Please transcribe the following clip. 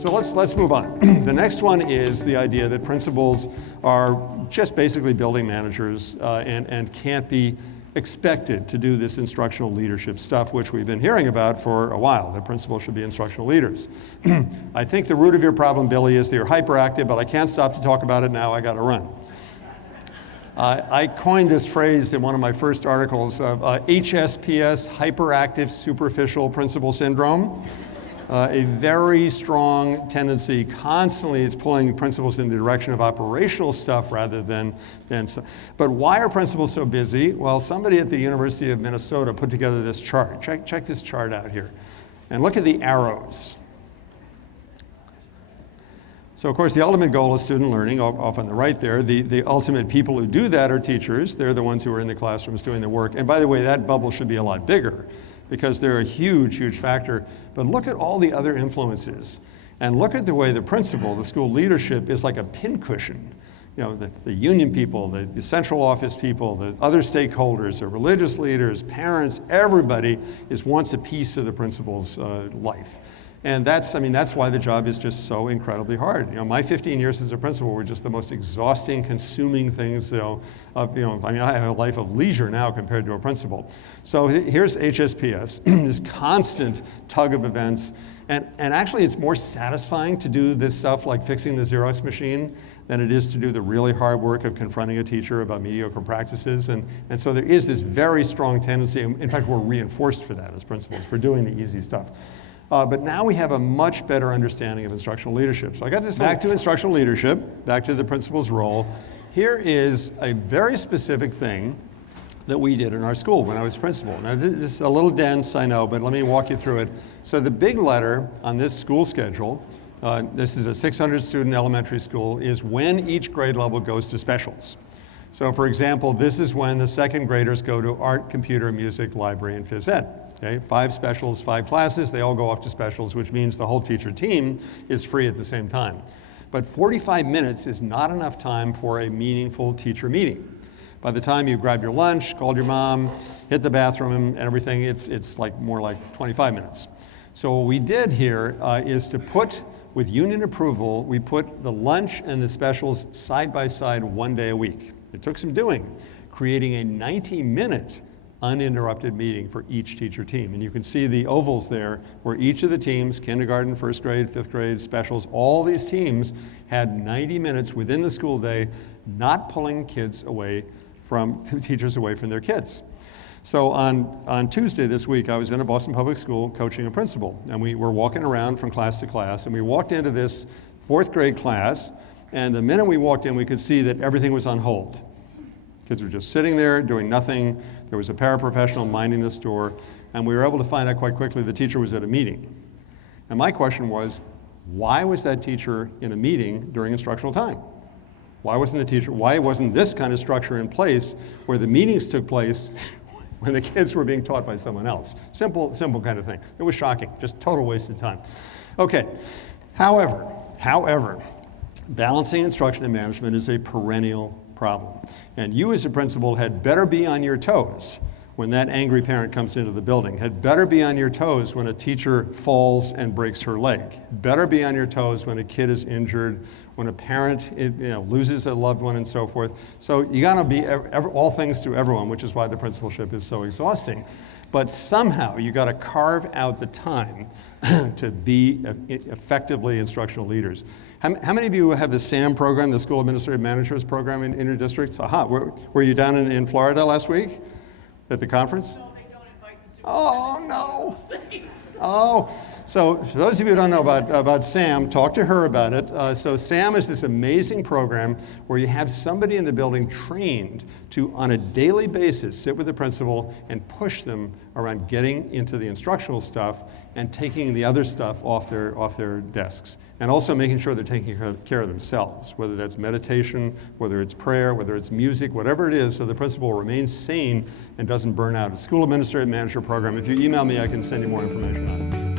So let's move on. The next one is the idea that principals are just basically building managers and can't be expected to do this instructional leadership stuff, which we've been hearing about for a while. The principals should be instructional leaders. I think the root of your problem, Billy, is that you're hyperactive, but I can't stop to talk about it now. I got to run. I coined this phrase in one of my first articles of HSPS, hyperactive superficial principal syndrome. A very strong tendency constantly is pulling principals in the direction of operational stuff rather than but why are principals so busy? Well, somebody at the University of Minnesota put together this chart. Check this chart out here. And look at the arrows. So of course the ultimate goal is student learning, off on the right there. The ultimate people who do that are teachers. They're the ones who are in the classrooms doing the work. And by the way, that bubble should be a lot bigger, because they're a huge, huge factor. But look at all the other influences. And look at the way the principal, the school leadership, is like a pincushion. You know, the union people, the central office people, the other stakeholders, the religious leaders, parents, everybody wants a piece of the principal's life. And that's why the job is just so incredibly hard. You know, my 15 years as a principal were just the most exhausting, consuming things, I have a life of leisure now compared to a principal. So here's HSPS, this constant tug of events. And actually it's more satisfying to do this stuff like fixing the Xerox machine than it is to do the really hard work of confronting a teacher about mediocre practices. And so there is this very strong tendency, in fact we're reinforced for that as principals, for doing the easy stuff. But now we have a much better understanding of instructional leadership. So I got this back to instructional leadership, back to the principal's role. Here is a very specific thing that we did in our school when I was principal. Now this is a little dense, I know, but let me walk you through it. So the big letter on this school schedule, this is a 600 student elementary school, is when each grade level goes to specials. So for example, this is when the second graders go to art, computer, music, library, and phys ed. Okay, 5 specials, 5 classes, they all go off to specials, which means the whole teacher team is free at the same time. But 45 minutes is not enough time for a meaningful teacher meeting. By the time you grab your lunch, called your mom, hit the bathroom and everything, it's more like 25 minutes. So what we did here is to put, with union approval, we put the lunch and the specials side by side 1 day a week. It took some doing, creating a 90-minute uninterrupted meeting for each teacher team. And you can see the ovals there where each of the teams, kindergarten, first grade, fifth grade, specials, all these teams had 90 minutes within the school day, not pulling teachers away from their kids. So on Tuesday this week, I was in a Boston public school coaching a principal, and we were walking around from class to class, and we walked into this 4th grade class, and the minute we walked in, we could see that everything was on hold. Kids were just sitting there doing nothing. There was a paraprofessional minding the store, and we were able to find out quite quickly the teacher was at a meeting. And my question was, why was that teacher in a meeting during instructional time? Why wasn't this kind of structure in place where the meetings took place when the kids were being taught by someone else? Simple kind of thing. It was shocking, just total waste of time. Okay, however, balancing instruction and management is a perennial problem. And you as a principal had better be on your toes when that angry parent comes into the building, had better be on your toes when a teacher falls and breaks her leg, better be on your toes when a kid is injured, when a parent loses a loved one and so forth. So you gotta be all things to everyone, which is why the principalship is so exhausting. But somehow you gotta carve out the time to be effectively instructional leaders. How many of you have the SAM program, the School Administrative Managers program in your districts? Aha, were you down in Florida last week at the conference? No, they don't invite the superintendent. Oh, no. Oh, so for those of you who don't know about SAM, talk to her about it. So SAM is this amazing program where you have somebody in the building trained to, on a daily basis, sit with the principal and push them around getting into the instructional stuff and taking the other stuff off their desks. And also making sure they're taking care of themselves, whether that's meditation, whether it's prayer, whether it's music, whatever it is, so the principal remains sane and doesn't burn out. It's School Administrative Manager program. If you email me, I can send you more information on it.